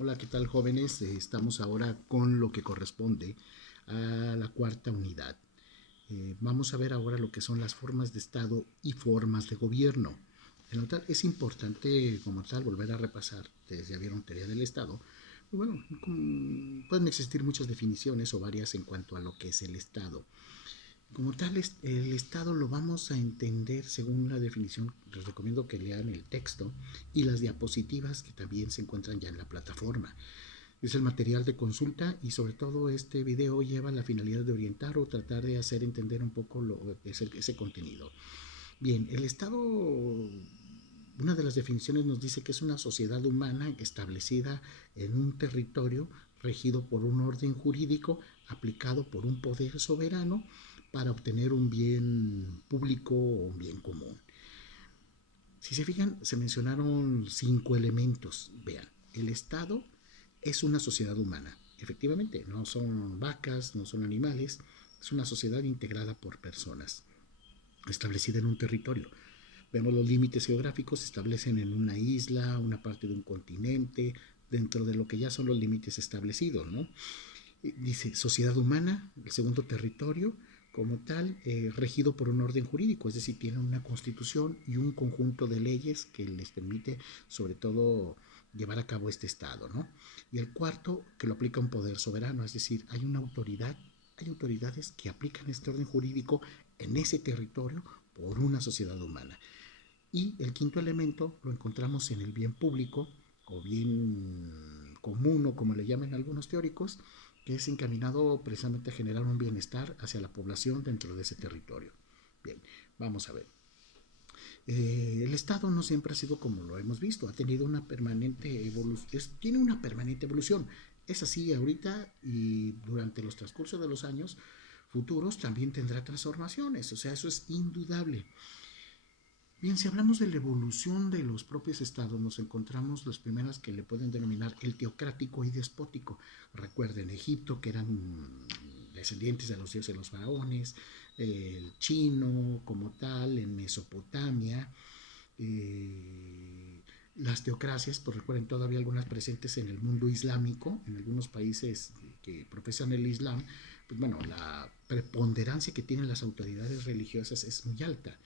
Hola, ¿qué tal, jóvenes? Estamos ahora con lo que corresponde a la cuarta unidad. Vamos a ver ahora lo que son las formas de Estado y formas de gobierno. En lo tal, es importante, como tal, volver a repasar, ustedes ya vieron teoría del Estado. Bueno, pueden existir muchas definiciones o varias en cuanto a lo que es el Estado. Como tal, el Estado lo vamos a entender según la definición. Les recomiendo que lean el texto y las diapositivas que también se encuentran ya en la plataforma. Es el material de consulta y sobre todo este video lleva la finalidad de orientar o tratar de hacer entender un poco ese contenido. Bien, el Estado, una de las definiciones nos dice que es una sociedad humana establecida en un territorio regido por un orden jurídico aplicado por un poder soberano para obtener un bien público o un bien común. Si se fijan, se mencionaron 5 elementos. Vean, el Estado es una sociedad humana. Efectivamente, no son vacas, no son animales, es una sociedad integrada por personas, establecida en un territorio. Vemos los límites geográficos, se establecen en una isla, una parte de un continente, dentro de lo que ya son los límites establecidos, ¿no? Dice sociedad humana, el segundo territorio, como tal, regido por un orden jurídico, es decir, tiene una constitución y un conjunto de leyes que les permite, sobre todo, llevar a cabo este Estado, ¿no? Y el cuarto, que lo aplica un poder soberano, es decir, hay una autoridad, hay autoridades que aplican este orden jurídico en ese territorio por una sociedad humana. Y el quinto elemento lo encontramos en el bien público o bien común o como le llaman algunos teóricos, que es encaminado precisamente a generar un bienestar hacia la población dentro de ese territorio. Bien, vamos a ver. El Estado no siempre ha sido como lo hemos visto, ha tenido una permanente evolución, tiene una permanente evolución. Es así ahorita y durante los transcurso de los años futuros también tendrá transformaciones, o sea, eso es indudable. Bien, si hablamos de la evolución de los propios estados, nos encontramos las primeras que le pueden denominar el teocrático y despótico. Recuerden Egipto, que eran descendientes de los dioses de los faraones, el chino como tal, en Mesopotamia, las teocracias, pues recuerden todavía algunas presentes en el mundo islámico, en algunos países que profesan el Islam, pues bueno, la preponderancia que tienen las autoridades religiosas es muy alta.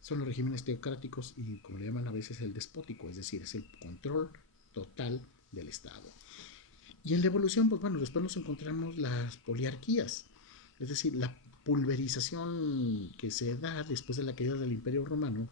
Son los regímenes teocráticos y como le llaman a veces el despótico, es decir, es el control total del Estado. Y en la evolución, pues bueno, después nos encontramos las poliarquías, es decir, la pulverización que se da después de la caída del Imperio Romano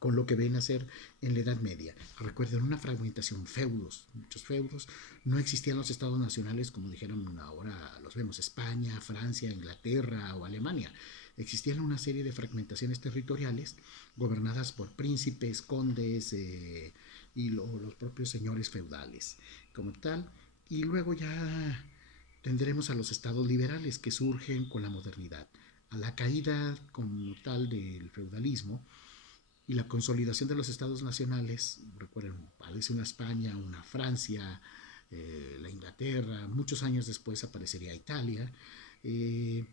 con lo que ven a ser en la Edad Media. Recuerden una fragmentación, feudos, muchos feudos. No existían los estados nacionales como dijeron ahora los vemos, España, Francia, Inglaterra o Alemania. Existían una serie de fragmentaciones territoriales gobernadas por príncipes, condes y los propios señores feudales como tal. Y luego ya tendremos a los estados liberales que surgen con la modernidad. A la caída como tal del feudalismo y la consolidación de los estados nacionales, recuerden, aparece una España, una Francia, la Inglaterra, muchos años después aparecería Italia, eh,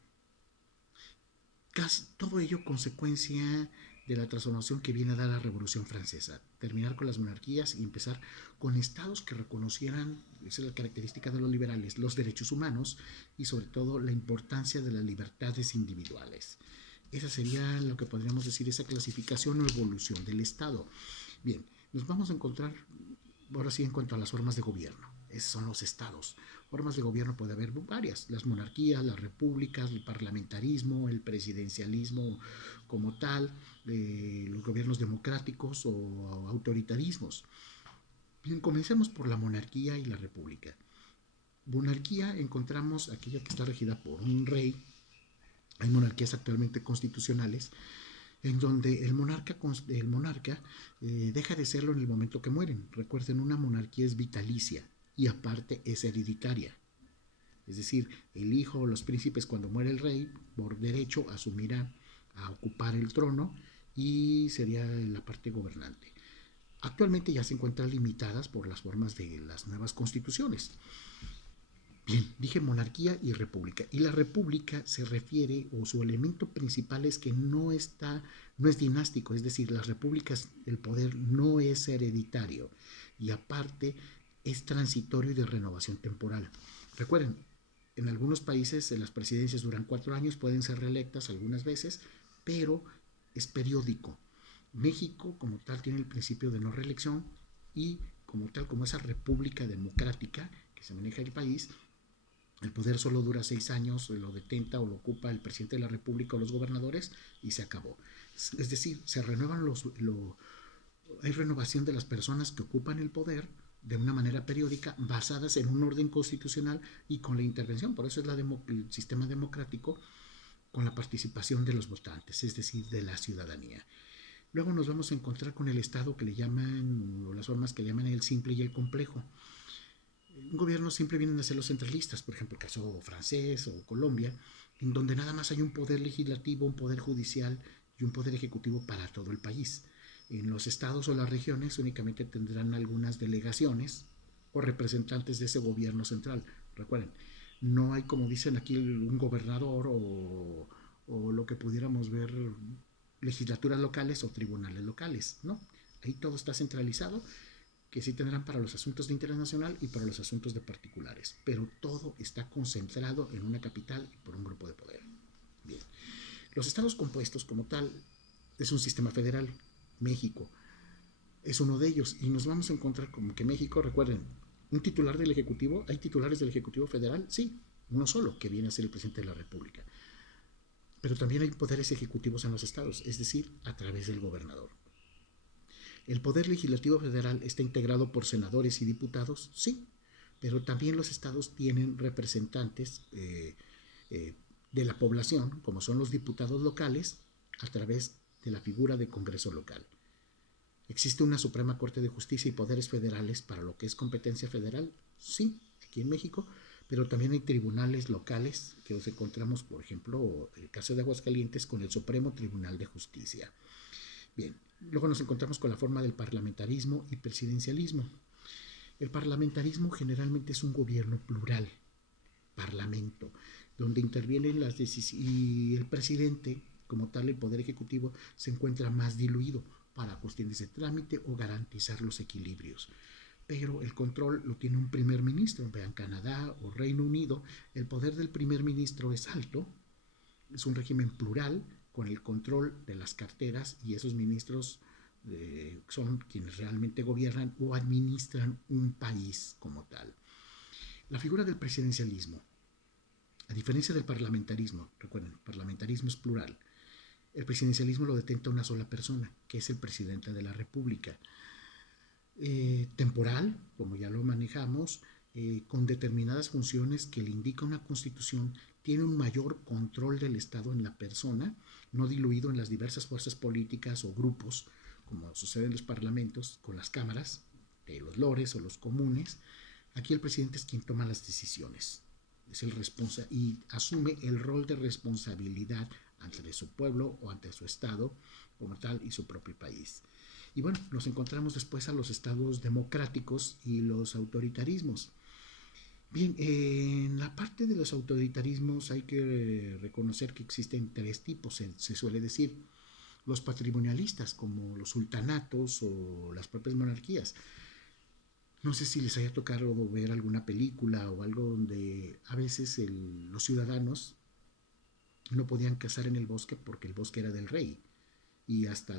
casi todo ello consecuencia de la transformación que viene a dar la Revolución Francesa, terminar con las monarquías y empezar con estados que reconocieran, esa es la característica de los liberales, los derechos humanos y sobre todo la importancia de las libertades individuales. Esa sería lo que podríamos decir, esa clasificación o evolución del Estado. Bien, nos vamos a encontrar ahora sí en cuanto a las formas de gobierno. Esos son los estados. Formas de gobierno puede haber varias, las monarquías, las repúblicas, el parlamentarismo, el presidencialismo como tal, los gobiernos democráticos o autoritarismos. Bien, comencemos por la monarquía y la república. Monarquía encontramos aquella que está regida por un rey. Hay monarquías actualmente constitucionales en donde el monarca deja de serlo en el momento que mueren. Recuerden, una monarquía es vitalicia y aparte es hereditaria. Es decir, el hijo o los príncipes cuando muere el rey, por derecho asumirán a ocupar el trono y sería la parte gobernante. Actualmente ya se encuentran limitadas por las formas de las nuevas constituciones. Bien, dije monarquía y república. Y la república se refiere, o su elemento principal es que no es dinástico, es decir, las repúblicas, el poder no es hereditario. Y aparte, es transitorio y de renovación temporal. Recuerden, en algunos países las presidencias duran 4 años, pueden ser reelectas algunas veces, pero es periódico. México como tal tiene el principio de no reelección y como tal, como esa república democrática que se maneja el país, el poder solo dura 6 años, lo detenta o lo ocupa el presidente de la república o los gobernadores y se acabó. Es decir, se renuevan hay renovación de las personas que ocupan el poder de una manera periódica basadas en un orden constitucional y con la intervención, por eso es el sistema democrático, con la participación de los votantes, es decir, de la ciudadanía. Luego nos vamos a encontrar con el Estado que le llaman, o las formas que le llaman el simple y el complejo. Un gobierno siempre vienen a ser los centralistas, por ejemplo, el caso francés o Colombia, en donde nada más hay un poder legislativo, un poder judicial y un poder ejecutivo para todo el país. En los estados o las regiones únicamente tendrán algunas delegaciones o representantes de ese gobierno central. Recuerden, no hay, como dicen aquí, un gobernador o lo que pudiéramos ver, legislaturas locales o tribunales locales, ¿no? Ahí todo está centralizado, que sí tendrán para los asuntos de interés nacional y para los asuntos de particulares, pero todo está concentrado en una capital y por un grupo de poder. Bien, los estados compuestos como tal es un sistema federal. México es uno de ellos y nos vamos a encontrar como que México, recuerden, un titular del Ejecutivo, ¿hay titulares del Ejecutivo Federal? Sí, uno solo, que viene a ser el presidente de la República. Pero también hay poderes ejecutivos en los estados, es decir, a través del gobernador. ¿El poder legislativo federal está integrado por senadores y diputados? Sí, pero también los estados tienen representantes de la población, como son los diputados locales, a través de la figura de Congreso local. ¿Existe una Suprema Corte de Justicia y poderes federales para lo que es competencia federal? Sí, aquí en México, pero también hay tribunales locales que nos encontramos, por ejemplo, el caso de Aguascalientes con el Supremo Tribunal de Justicia. Bien, luego nos encontramos con la forma del parlamentarismo y presidencialismo. El parlamentarismo generalmente es un gobierno plural, parlamento, donde intervienen las decisiones y el presidente, como tal, el poder ejecutivo, se encuentra más diluido para cuestiones de trámite o garantizar los equilibrios. Pero el control lo tiene un primer ministro. Vean, Canadá o Reino Unido, el poder del primer ministro es alto, es un régimen plural con el control de las carteras y esos ministros son quienes realmente gobiernan o administran un país como tal. La figura del presidencialismo, a diferencia del parlamentarismo, recuerden, el parlamentarismo es plural, el presidencialismo lo detenta una sola persona, que es el presidente de la República. Temporal, como ya lo manejamos, con determinadas funciones que le indica una constitución, tiene un mayor control del Estado en la persona, no diluido en las diversas fuerzas políticas o grupos, como sucede en los parlamentos, con las cámaras, de los lores o los comunes. Aquí el presidente es quien toma las decisiones, es el responsable y asume el rol de responsabilidad ante su pueblo o ante su Estado como tal y su propio país. Y bueno, nos encontramos después a los estados democráticos y los autoritarismos. Bien, en la parte de los autoritarismos hay que reconocer que existen tres tipos, se suele decir. Los patrimonialistas, como los sultanatos o las propias monarquías. No sé si les haya tocado ver alguna película o algo donde a veces los ciudadanos no podían cazar en el bosque porque el bosque era del rey y hasta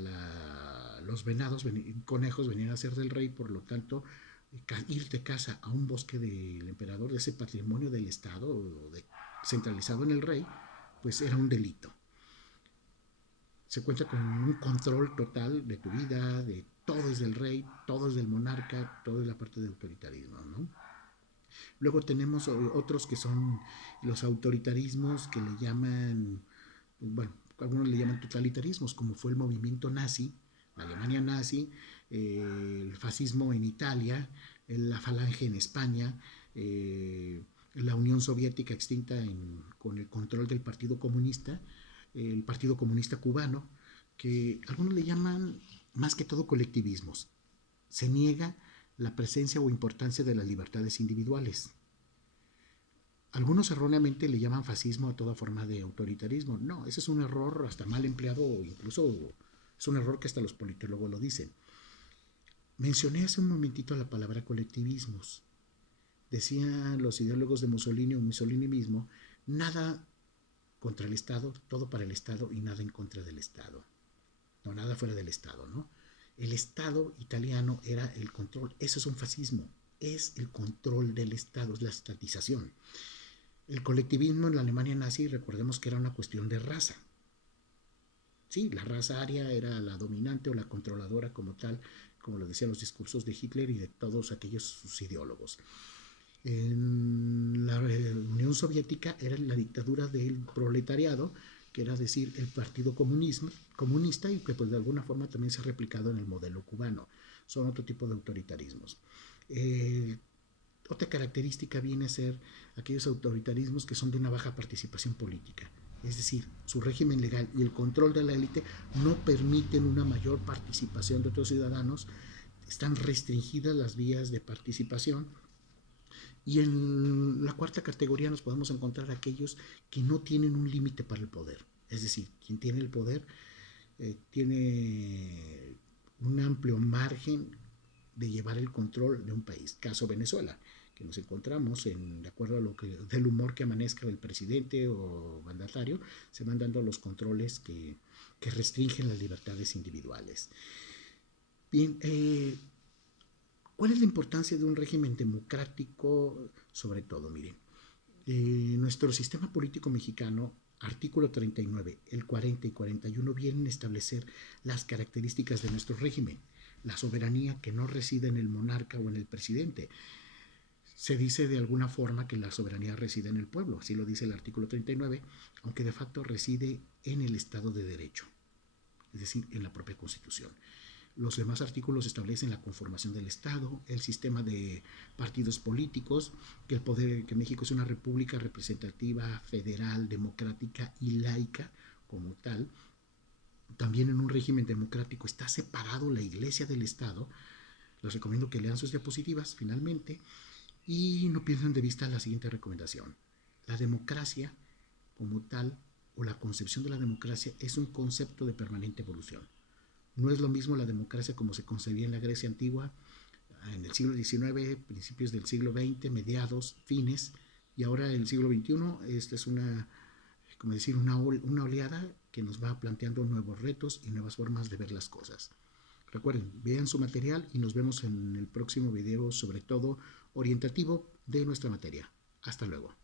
los venados, conejos venían a ser del rey, por lo tanto, ir de caza a un bosque del emperador, de ese patrimonio del Estado centralizado en el rey, pues era un delito. Se cuenta con un control total de tu vida, de todo es del rey, todo es del monarca, todo es la parte de autoritarismo, ¿no? Luego tenemos otros que son los autoritarismos que le llaman, bueno, algunos le llaman totalitarismos, como fue el movimiento nazi, la Alemania nazi, el fascismo en Italia, la falange en España, la Unión Soviética extinta con el control del Partido Comunista, el Partido Comunista Cubano, que algunos le llaman más que todo colectivismos. Se niega la presencia o importancia de las libertades individuales. Algunos erróneamente le llaman fascismo a toda forma de autoritarismo. No, ese es un error hasta mal empleado, incluso es un error que hasta los politólogos lo dicen. Mencioné hace un momentito la palabra colectivismos. Decían los ideólogos de Mussolini o Mussolini mismo, nada contra el Estado, todo para el Estado y nada en contra del Estado. No, nada fuera del Estado, ¿no? El Estado italiano era el control, eso es un fascismo, es el control del Estado, es la estatización. El colectivismo en la Alemania nazi, recordemos que era una cuestión de raza. Sí, la raza aria era la dominante o la controladora como tal, como lo decían los discursos de Hitler y de todos aquellos sus ideólogos. En la Unión Soviética era la dictadura del proletariado, que era decir, el Partido Comunista y que pues de alguna forma también se ha replicado en el modelo cubano. Son otro tipo de autoritarismos. Eh, Otra característica viene a ser aquellos autoritarismos que son de una baja participación política. Es decir, su régimen legal y el control de la élite no permiten una mayor participación de otros ciudadanos, están restringidas las vías de participación. Y en la cuarta categoría nos podemos encontrar aquellos que no tienen un límite para el poder. Es decir, quien tiene el poder tiene un amplio margen de llevar el control de un país. Caso Venezuela, que nos encontramos de acuerdo a lo que del humor que amanezca del presidente o mandatario, se van dando los controles que restringen las libertades individuales. Bien, ¿cuál es la importancia de un régimen democrático? Sobre todo, miren, nuestro sistema político mexicano, artículo 39, el 40 y 41 vienen a establecer las características de nuestro régimen. La soberanía que no reside en el monarca o en el presidente. Se dice de alguna forma que la soberanía reside en el pueblo, así lo dice el artículo 39, aunque de facto reside en el Estado de Derecho, es decir, en la propia Constitución. Los demás artículos establecen la conformación del Estado, el sistema de partidos políticos, que el poder, que México es una república representativa, federal, democrática y laica como tal. También en un régimen democrático está separado la Iglesia del Estado. Les recomiendo que lean sus diapositivas finalmente y no pierdan de vista la siguiente recomendación. La democracia como tal o la concepción de la democracia es un concepto de permanente evolución. No es lo mismo la democracia como se concebía en la Grecia antigua, en el siglo XIX, principios del siglo XX, mediados, fines, y ahora en el siglo XXI. Esta es como decir, una oleada que nos va planteando nuevos retos y nuevas formas de ver las cosas. Recuerden, vean su material y nos vemos en el próximo video, sobre todo orientativo de nuestra materia. Hasta luego.